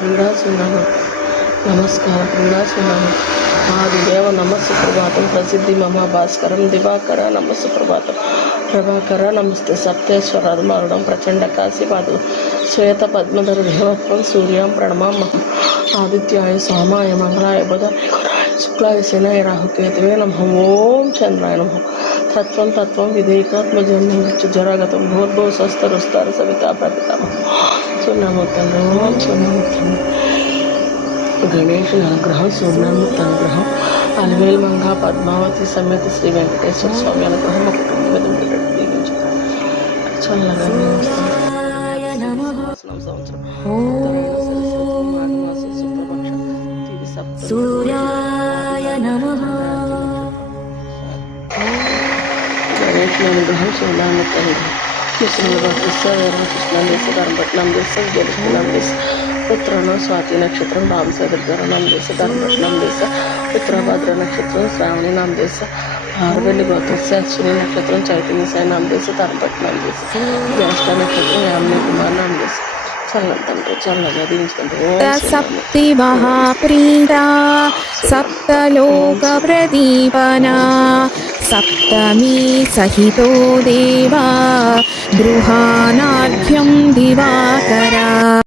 ప్రణాసున్నాము. నమస్కార ప్రణాసున్నాము. ఆదిదేవ నమస్సు ప్రభాతం ప్రసిద్ధి మమ భాస్కరం దివాకర నమస్సు ప్రభాతం ప్రభాకర నమస్తే సప్తేశ్వర అధమారుడం ప్రచండ కాశీపాదు శ్వేత పద్మధర దేవత్వం సూర్యం ప్రణమామహం ఆదిత్యాయ సోమాయ మంగళాయ బుధాయ శుక్లాయ శనాయ రాహుకేతువే నమః. ఓం చంద్రాయ నమః. తత్వం విధేయకాత్మజన్మ మృత్యు జరాగతం భూర్భువ స్వస్తరుస్తారు సవితా ప్రపితామహ. సున్నాముత్తండ్రి. ఓం సున్నాముత్తండ్రి. గణేష్ అనుగ్రహం, సూర్యముక్త అనుగ్రహం, అలివేలు మంగ పద్మావతి సమేత శ్రీ వెంకటేశ్వర స్వామి అనుగ్రహం మా కుటుంబం మీద ఉండేటట్టు దీవించుతాం. చల్లగా సంవత్సరం మాఘమాసం శుక్లపక్షం తిథి సప్తమి గణేష్ అనుగ్రహం, సూర్యముక్త అనుగ్రహం, కృష్ణుల కృష్ణం దేశ ధర్మపట్నం దేశ జలపట్నం దేశ ఉత్తరాయణ స్వాతి నక్షత్రం రామసాగర్ నామ దేశ ధర్మపట్నం దేశ ఉత్తరాభద్ర నక్షత్రం శ్రావణి నామ దేశ ఆరువెల్లి గోత్రస్య అశ్విని నక్షత్రం చైతన్య సాయి నామ దేశ ధర్మపట్నం దేశ జ్యేష్ఠ నక్షత్రం యామిని కుమార్ నామ దేశ చల్లంతంటే చల్లగా దీవించుకుంటే సప్తి మహాప్రీత సప్తలోక ప్రదీపన సప్తమి సహితో దేవా గృహానాఢ్యం దివాకర.